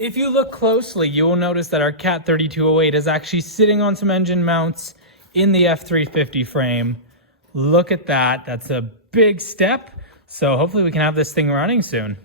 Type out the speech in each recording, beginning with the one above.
If you look closely, you will notice that our Cat 3208 is actually sitting on some engine mounts in the F350 frame. Look at that. That's a big step. So hopefully we can have this thing running soon.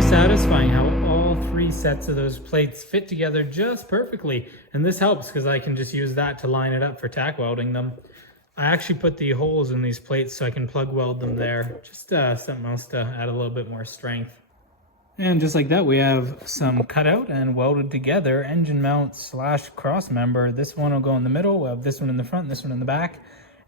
Satisfying how all three sets of those plates fit together just perfectly, and this helps because I can just use that to line it up for tack welding them. I actually put the holes in these plates so I can plug weld them there, just something else to add a little bit more strength. And just like that, we have some cut out and welded together engine mount slash cross member. This one will go in the middle, we'll have this one in the front, this one in the back,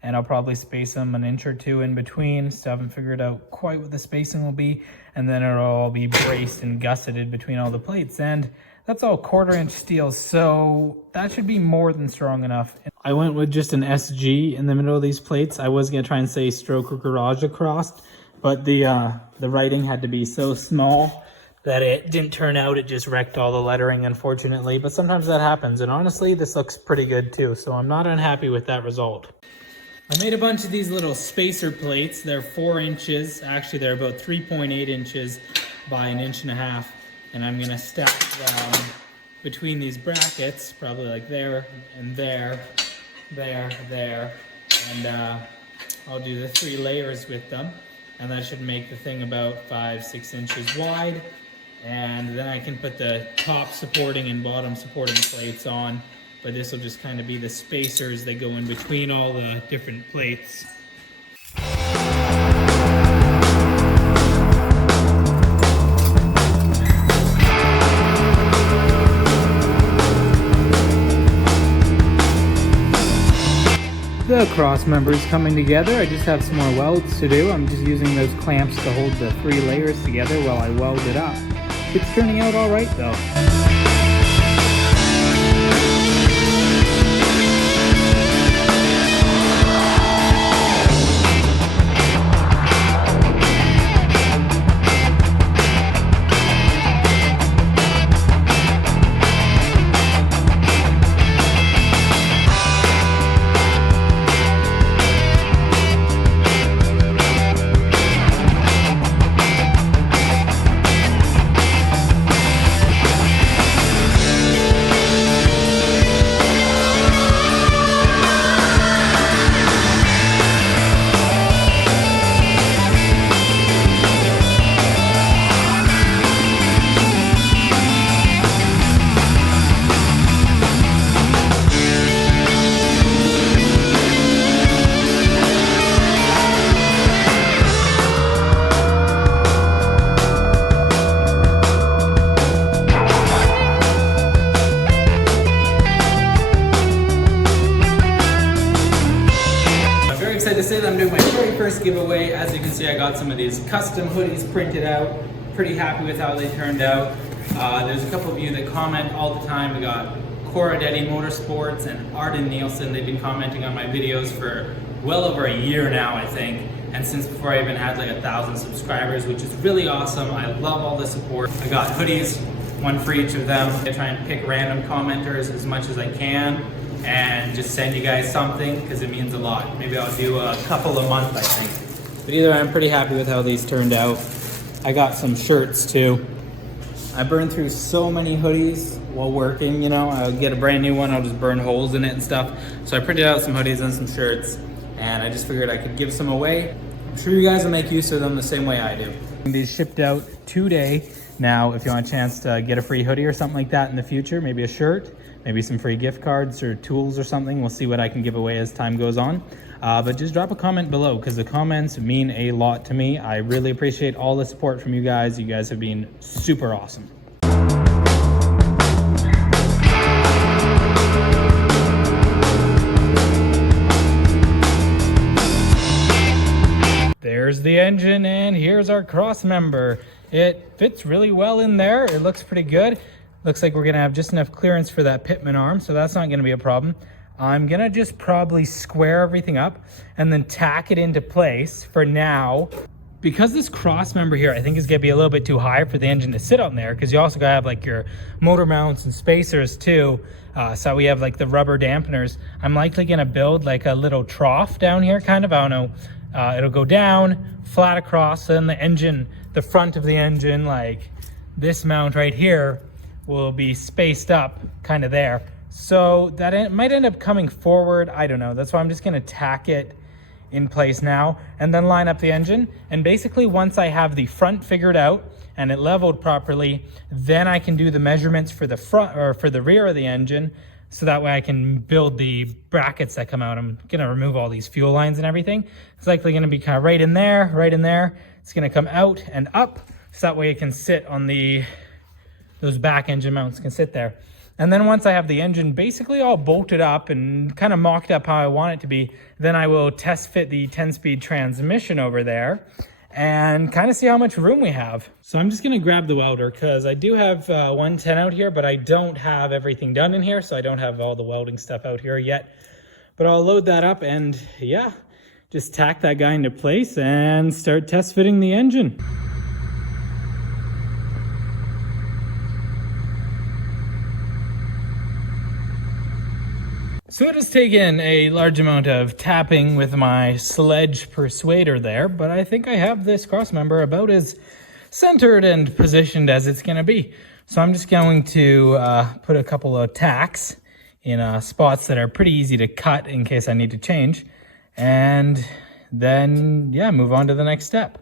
and I'll probably space them an inch or two in between. Still haven't figured out quite what the spacing will be, and then it'll all be braced and gusseted between all the plates, and that's all 1/4 inch steel, so that should be more than strong enough. I went with just an SG in the middle of these plates. I was gonna try and say stroke or garage across, but the writing had to be so small that it didn't turn out. It just wrecked all the lettering, unfortunately, but sometimes that happens, and honestly this looks pretty good too, so I'm not unhappy with that result. I made a bunch of these little spacer plates. They're 4 inches. Actually, they're about 3.8 inches by 1.5 inches. And I'm gonna stack them between these brackets, probably like there and there, there. And I'll do the 3 layers with them. And that should make the thing about 5-6 inches wide. And then I can put the top supporting and bottom supporting plates on. But this will just kind of be the spacers that go in between all the different plates. The cross member is coming together. I just have some more welds to do. I'm just using those clamps to hold the 3 layers together while I weld it up. It's turning out all right though. Say that I'm doing my very first giveaway. As you can see, I got some of these custom hoodies printed out pretty happy with how they turned out. There's a couple of you that comment all the time. We got Cora Deddy Motorsports and Arden Nielsen. They've been commenting on my videos for well over a year now, I think. And since before I even had like 1,000 subscribers, which is really awesome. I love all the support. I got hoodies, one for each of them. I try and pick random commenters as much as I can and just send you guys something because it means a lot. Maybe I'll do a couple a month, I think. But either way, I'm pretty happy with how these turned out. I got some shirts too. I burned through so many hoodies while working, you know. I'll get a brand new one, I'll just burn holes in it and stuff. So I printed out some hoodies and some shirts, and I just figured I could give some away. I'm sure you guys will make use of them the same way I do. These shipped out today. Now, if you want a chance to get a free hoodie or something like that in the future, maybe a shirt, maybe some free gift cards or tools or something, we'll see what I can give away as time goes on. But just drop a comment below because the comments mean a lot to me. I really appreciate all the support from you guys. You guys have been super awesome. There's the engine, and here's our cross member. It fits really well in there. It looks pretty good. Looks like we're gonna have just enough clearance for that pitman arm, so that's not gonna be a problem. I'm gonna just probably square everything up and then tack it into place for now. Because this cross member here, I think is gonna be a little bit too high for the engine to sit on there, because you also gotta have like your motor mounts and spacers too. So we have like the rubber dampeners. I'm likely gonna build like a little trough down here, kind of, I don't know. It'll go down, flat across, and the engine, the front of the engine, like this mount right here, will be spaced up kind of there. So that it might end up coming forward, I don't know. That's why I'm just gonna tack it in place now and then line up the engine. And basically once I have the front figured out and it leveled properly, then I can do the measurements for the front or for the rear of the engine. So that way I can build the brackets that come out. I'm gonna remove all these fuel lines and everything. It's likely gonna be kind of right in there, right in there. It's gonna come out and up, so that way it can sit on those back engine mounts can sit there. And then once I have the engine basically all bolted up and kind of mocked up how I want it to be, then I will test fit the 10-speed transmission over there and kind of see how much room we have. So I'm just gonna grab the welder because I do have 110 out here, but I don't have everything done in here, so I don't have all the welding stuff out here yet. But I'll load that up and yeah, just tack that guy into place and start test fitting the engine. So it has taken a large amount of tapping with my sledge persuader there, but I think I have this cross member about as centered and positioned as it's gonna be. So I'm just going to put a couple of tacks in spots that are pretty easy to cut in case I need to change. And then, yeah, move on to the next step.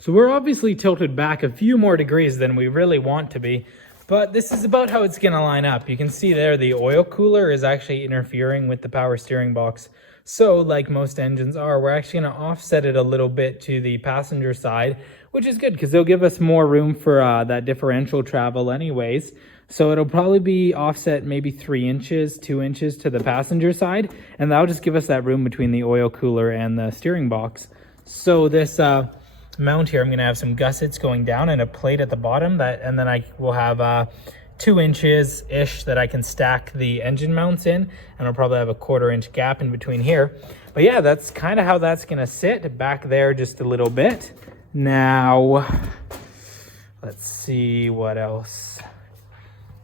So we're obviously tilted back a few more degrees than we really want to be, but this is about how it's gonna line up. You can see there the oil cooler is actually interfering with the power steering box. So like most engines are, we're actually gonna offset it a little bit to the passenger side, which is good because they'll give us more room for that differential travel anyways. So it'll probably be offset maybe 3 inches, 2 inches to the passenger side, and that'll just give us that room between the oil cooler and the steering box. So this mount here, I'm gonna have some gussets going down and a plate at the bottom, and then I will have 2 inches ish that I can stack the engine mounts in, and I'll probably have a 1/4 inch gap in between here. But yeah, that's kind of how that's gonna sit back there just a little bit. Now, let's see what else.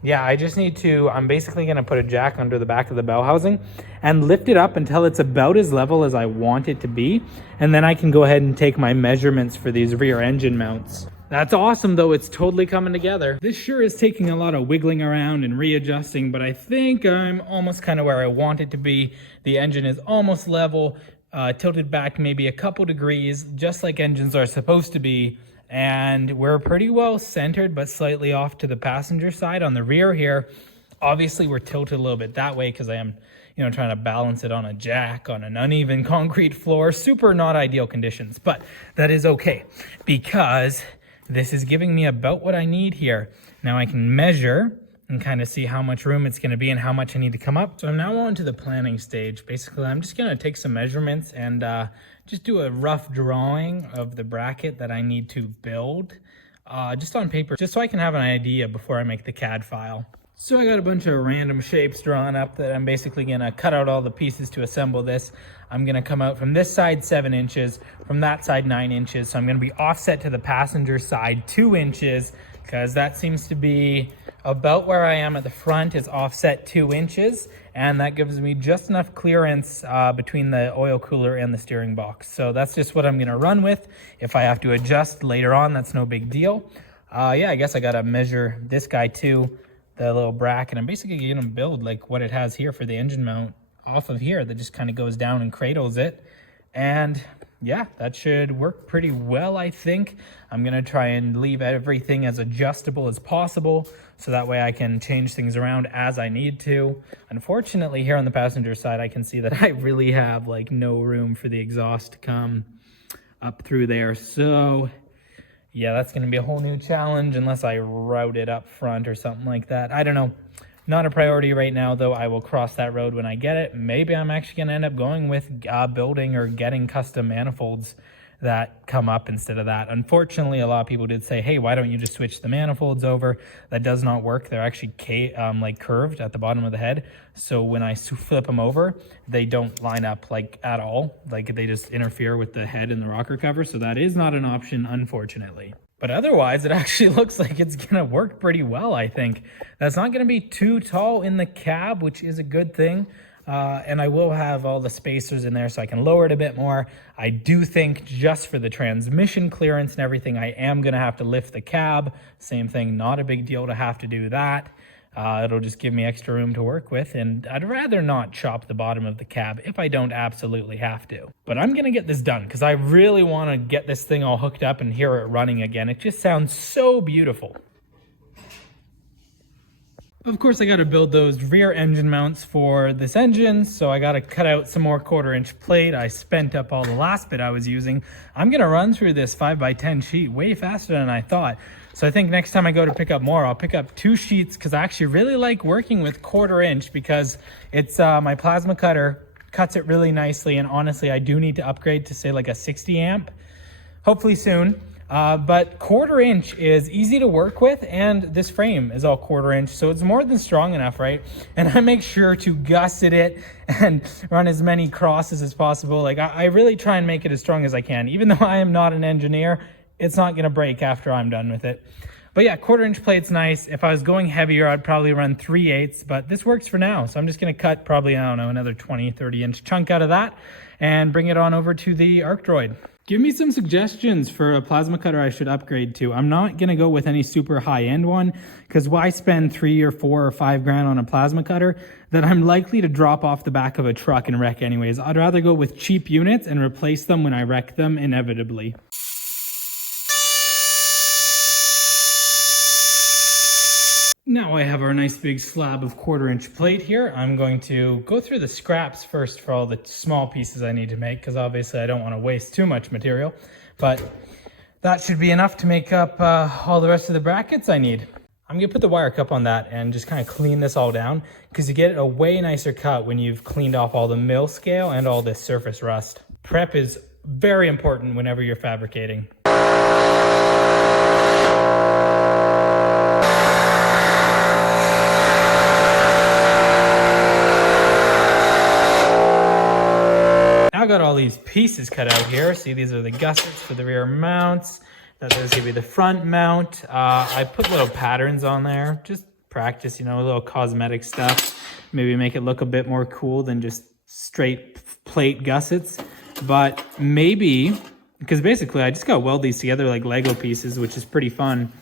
Yeah, I just need to, I'm basically gonna put a jack under the back of the bell housing and lift it up until it's about as level as I want it to be. And then I can go ahead and take my measurements for these rear engine mounts. That's awesome though, it's totally coming together. This sure is taking a lot of wiggling around and readjusting, but I think I'm almost kind of where I want it to be. The engine is almost level, tilted back maybe a couple degrees, just like engines are supposed to be. And we're pretty well centered, but slightly off to the passenger side on the rear here. Obviously we're tilted a little bit that way because I am, you know, trying to balance it on a jack on an uneven concrete floor. Super not ideal conditions, but that is okay because this is giving me about what I need here. Now I can measure and kind of see how much room it's going to be and how much I need to come up. So I'm now on to the planning stage. Basically, I'm just going to take some measurements and just do a rough drawing of the bracket that I need to build just on paper, just so I can have an idea before I make the CAD file. So I got a bunch of random shapes drawn up that I'm basically gonna cut out all the pieces to assemble this. I'm gonna come out from this side 7 inches, from that side 9 inches. So I'm gonna be offset to the passenger side 2 inches, because that seems to be about where I am at the front is offset 2 inches. And that gives me just enough clearance between the oil cooler and the steering box. So that's just what I'm gonna run with. If I have to adjust later on, that's no big deal. Yeah, I guess I gotta measure this guy too, the little bracket. I'm basically gonna build like what it has here for the engine mount off of here that just kind of goes down and cradles it. And yeah, that should work pretty well, I think. I'm gonna try and leave everything as adjustable as possible so that way I can change things around as I need to. Unfortunately, here on the passenger side, I can see that I really have like no room for the exhaust to come up through there. So yeah, that's gonna be a whole new challenge unless I route it up front or something like that. I don't know. Not a priority right now, though. I will cross that road when I get it. Maybe I'm actually gonna end up going with building or getting custom manifolds that come up instead of that. Unfortunately, a lot of people did say, hey, why don't you just switch the manifolds over? That does not work. They're actually like curved at the bottom of the head. So when I flip them over, they don't line up like at all. Like they just interfere with the head and the rocker cover. So that is not an option, unfortunately. But otherwise, it actually looks like it's gonna work pretty well, I think. That's not gonna be too tall in the cab, which is a good thing. And I will have all the spacers in there so I can lower it a bit more. I do think just for the transmission clearance and everything, I am gonna have to lift the cab. Same thing, not a big deal to have to do that. It'll just give me extra room to work with, and I'd rather not chop the bottom of the cab if I don't absolutely have to. But I'm gonna get this done because I really wanna get this thing all hooked up and hear it running again. It just sounds so beautiful. Of course, I gotta build those rear engine mounts for this engine, so I gotta cut out some more 1/4-inch plate. I spent up all the last bit I was using. I'm gonna run through this 5x10 sheet way faster than I thought. So I think next time I go to pick up more, I'll pick up 2 sheets because I actually really like working with 1/4-inch because it's my plasma cutter cuts it really nicely. And honestly, I do need to upgrade to say like a 60 amp, hopefully soon. But 1/4-inch is easy to work with, and this frame is all 1/4-inch, so it's more than strong enough, right? And I make sure to gusset it and run as many crosses as possible. Like I really try and make it as strong as I can. Even though I am not an engineer, it's not gonna break after I'm done with it. But yeah, 1/4-inch plate's nice. If I was going heavier, I'd probably run 3/8, but this works for now. So I'm just gonna cut probably, I don't know, another 20, 30-inch chunk out of that and bring it on over to the Arc Droid. Give me some suggestions for a plasma cutter I should upgrade to. I'm not gonna go with any super high-end one because why spend 3 or 4 or 5 grand on a plasma cutter that I'm likely to drop off the back of a truck and wreck anyways? I'd rather go with cheap units and replace them when I wreck them inevitably. Now I have our nice big slab of 1/4-inch plate here. I'm going to go through the scraps first for all the small pieces I need to make because obviously I don't want to waste too much material, but that should be enough to make up all the rest of the brackets I need. I'm gonna put the wire cup on that and just kind of clean this all down because you get a way nicer cut when you've cleaned off all the mill scale and all this surface rust. Prep is very important whenever you're fabricating. I got all these pieces cut out here. See, these are the gussets for the rear mounts. That's gonna be the front mount. I put little patterns on there, just practice, you know, a little cosmetic stuff. Maybe make it look a bit more cool than just straight plate gussets. But maybe because basically I just got to weld these together like Lego pieces, which is pretty fun.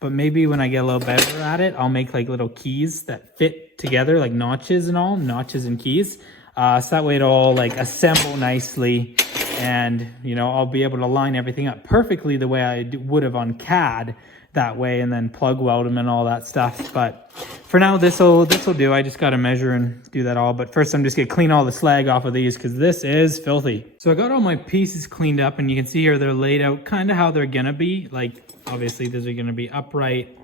But maybe when I get a little better at it, I'll make like little keys that fit together, like notches and all, notches and keys. So that way it'll all like assemble nicely, and you know, I'll be able to line everything up perfectly the way I would have on CAD that way, and then plug weld them and all that stuff. But for now, this'll do. I just got to measure and do that all. But first, I'm just gonna clean all the slag off of these because this is filthy. So I got all my pieces cleaned up, and you can see here they're laid out kind of how they're gonna be. Like obviously, these are gonna be upright.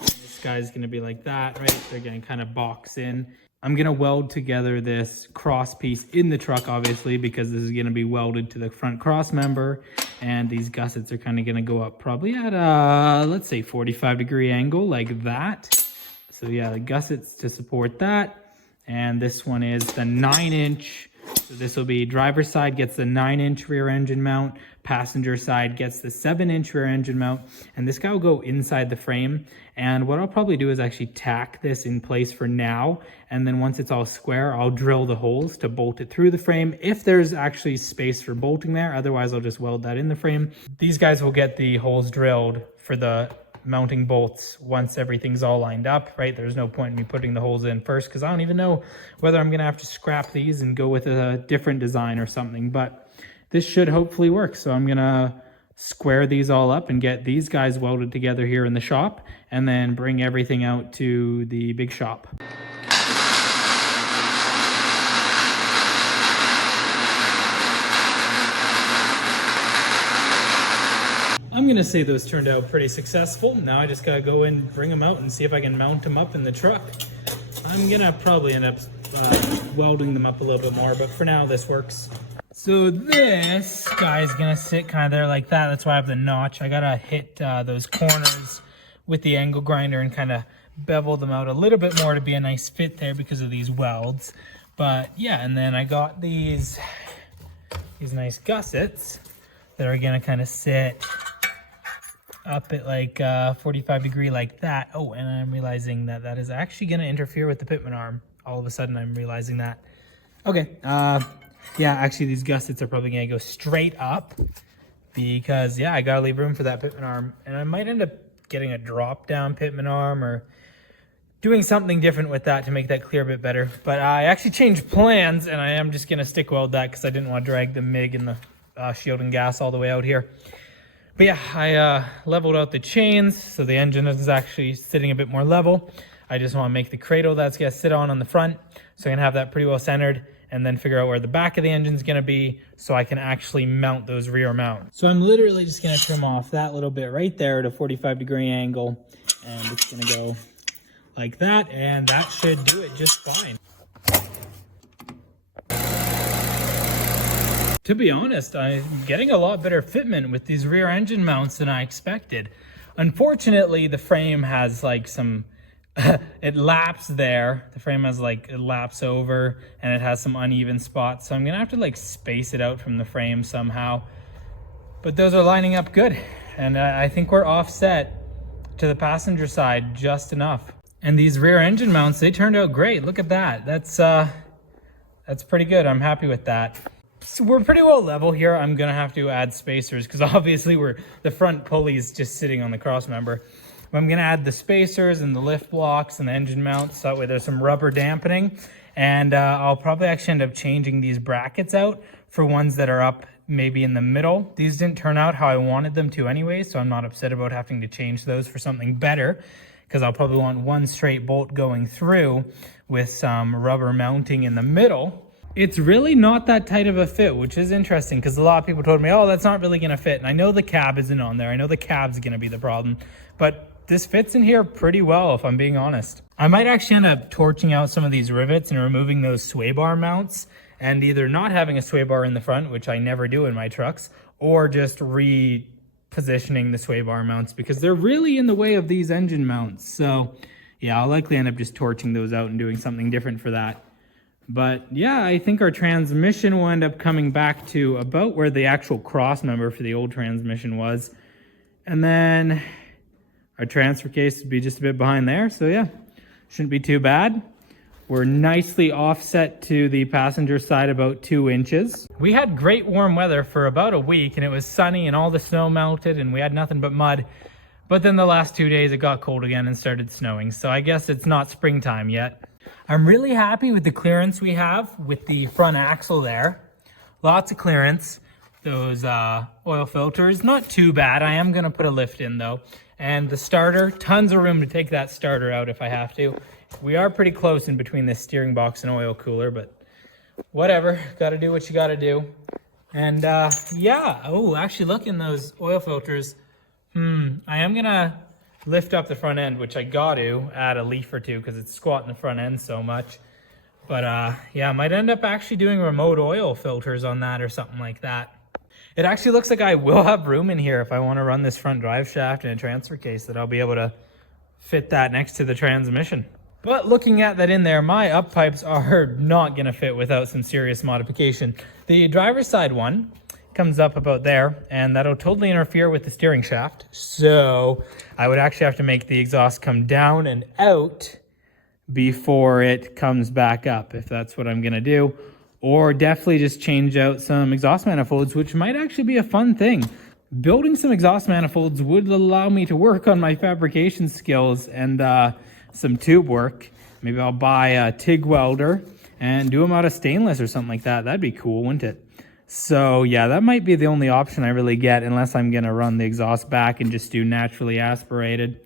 This guy's gonna be like that, right? They're gonna kind of box in. I'm gonna weld together this cross piece in the truck, obviously, because this is gonna be welded to the front cross member, and these gussets are kind of gonna go up probably at a, let's say 45-degree angle like that. So yeah, the gussets to support that. And this one is the 9-inch. So this will be driver's side gets the 9-inch rear engine mount, passenger side gets the 7-inch rear engine mount, and this guy will go inside the frame. And what I'll probably do is actually tack this in place for now, and then once it's all square, I'll drill the holes to bolt it through the frame if there's actually space for bolting there. Otherwise, I'll just weld that in the frame. These guys will get the holes drilled for the mounting bolts once everything's all lined up, right? There's no point in me putting the holes in first because I don't even know whether I'm gonna have to scrap these and go with a different design or something, but this should hopefully work. So I'm gonna square these all up and get these guys welded together here in the shop, and then bring everything out to the big shop. I'm gonna say those turned out pretty successful. Now I just gotta go in, bring them out, and see if I can mount them up in the truck. I'm gonna probably end up welding them up a little bit more, but for now this works. So this guy's gonna sit kind of there like that. That's why I have the notch. I gotta hit those corners with the angle grinder and kind of bevel them out a little bit more to be a nice fit there because of these welds. But yeah, and then I got these nice gussets that are gonna kind of sit up at like 45-degree like that. Oh, and I'm realizing that that is actually going to interfere with the pitman arm. All of a sudden, I'm realizing that. Okay, yeah, actually these gussets are probably going to go straight up because, yeah, I got to leave room for that pitman arm. And I might end up getting a drop-down pitman arm or doing something different with that to make that clear a bit better. But I actually changed plans, and I am just going to stick weld that because I didn't want to drag the MIG and the shield and gas all the way out here. But yeah, I leveled out the chains, so the engine is actually sitting a bit more level. I just want to make the cradle that's going to sit on the front, so I can have that pretty well centered, and then figure out where the back of the engine is going to be, so I can actually mount those rear mounts. So I'm literally just going to trim off that little bit right there at a 45-degree angle, and it's going to go like that, and that should do it just fine. To be honest, I'm getting a lot better fitment with these rear engine mounts than I expected. Unfortunately, the frame has like some, it laps there. The frame has like, it laps over and it has some uneven spots. So I'm gonna have to like space it out from the frame somehow. But those are lining up good. And I think we're offset to the passenger side just enough. And these rear engine mounts, they turned out great. Look at that. That's pretty good. I'm happy with that. So we're pretty well level here. I'm gonna have to add spacers because obviously the front pulley is just sitting on the cross member. But I'm gonna add the spacers and the lift blocks and the engine mounts, so that way there's some rubber dampening. And I'll probably actually end up changing these brackets out for ones that are up maybe in the middle. These didn't turn out how I wanted them to anyway, so I'm not upset about having to change those for something better, because I'll probably want one straight bolt going through with some rubber mounting in the middle. It's really not that tight of a fit, which is interesting because a lot of people told me, oh, that's not really going to fit. And I know the cab isn't on there. I know the cab's going to be the problem. But this fits in here pretty well, if I'm being honest. I might actually end up torching out some of these rivets and removing those sway bar mounts, and either not having a sway bar in the front, which I never do in my trucks, or just repositioning the sway bar mounts because they're really in the way of these engine mounts. So yeah, I'll likely end up just torching those out and doing something different for that. But yeah, I think our transmission will end up coming back to about where the actual cross member for the old transmission was. And then our transfer case would be just a bit behind there. So yeah, shouldn't be too bad. We're nicely offset to the passenger side about 2 inches. We had great warm weather for about a week, and it was sunny and all the snow melted and we had nothing but mud. But then the last 2 days it got cold again and started snowing. So I guess it's not springtime yet. I'm really happy with the clearance we have with the front axle there. Lots of clearance. Those oil filters, not too bad. I am gonna put a lift in though. And the starter, tons of room to take that starter out if I have to. We are pretty close in between the steering box and oil cooler, but whatever, gotta do what you gotta do. And yeah, oh, actually look in those oil filters. I am gonna lift up the front end, which I got to add a leaf or two because it's squatting the front end so much. But yeah, I might end up actually doing remote oil filters on that or something like that. It actually looks like I will have room in here if I want to run this front drive shaft and a transfer case, that I'll be able to fit that next to the transmission. But looking at that in there, my up pipes are not going to fit without some serious modification. The driver's side one comes up about there, and that'll totally interfere with the steering shaft. So I would actually have to make the exhaust come down and out before it comes back up, if that's what I'm going to do. Or definitely just change out some exhaust manifolds, which might actually be a fun thing. Building some exhaust manifolds would allow me to work on my fabrication skills and some tube work. Maybe I'll buy a TIG welder and do them out of stainless or something like that. That'd be cool, wouldn't it? So yeah, that might be the only option I really get, unless I'm gonna run the exhaust back and just do naturally aspirated.